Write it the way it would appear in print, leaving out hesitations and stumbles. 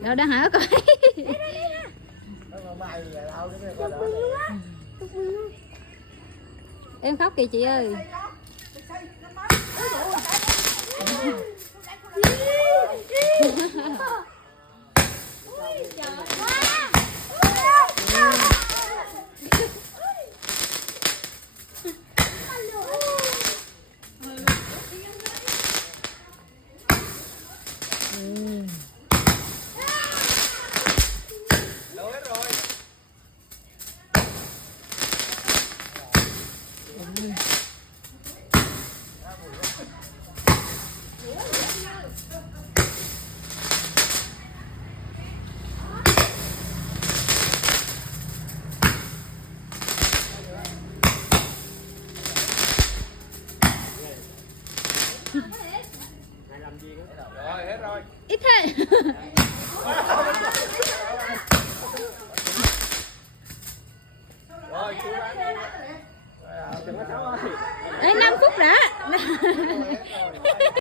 Đâu đã hả coi. Em khóc kìa chị ơi. Rồi hết rồi. Ít thế. Rồi chú bán đi. Đừng có xấu ơi. Đây 5 phút đã.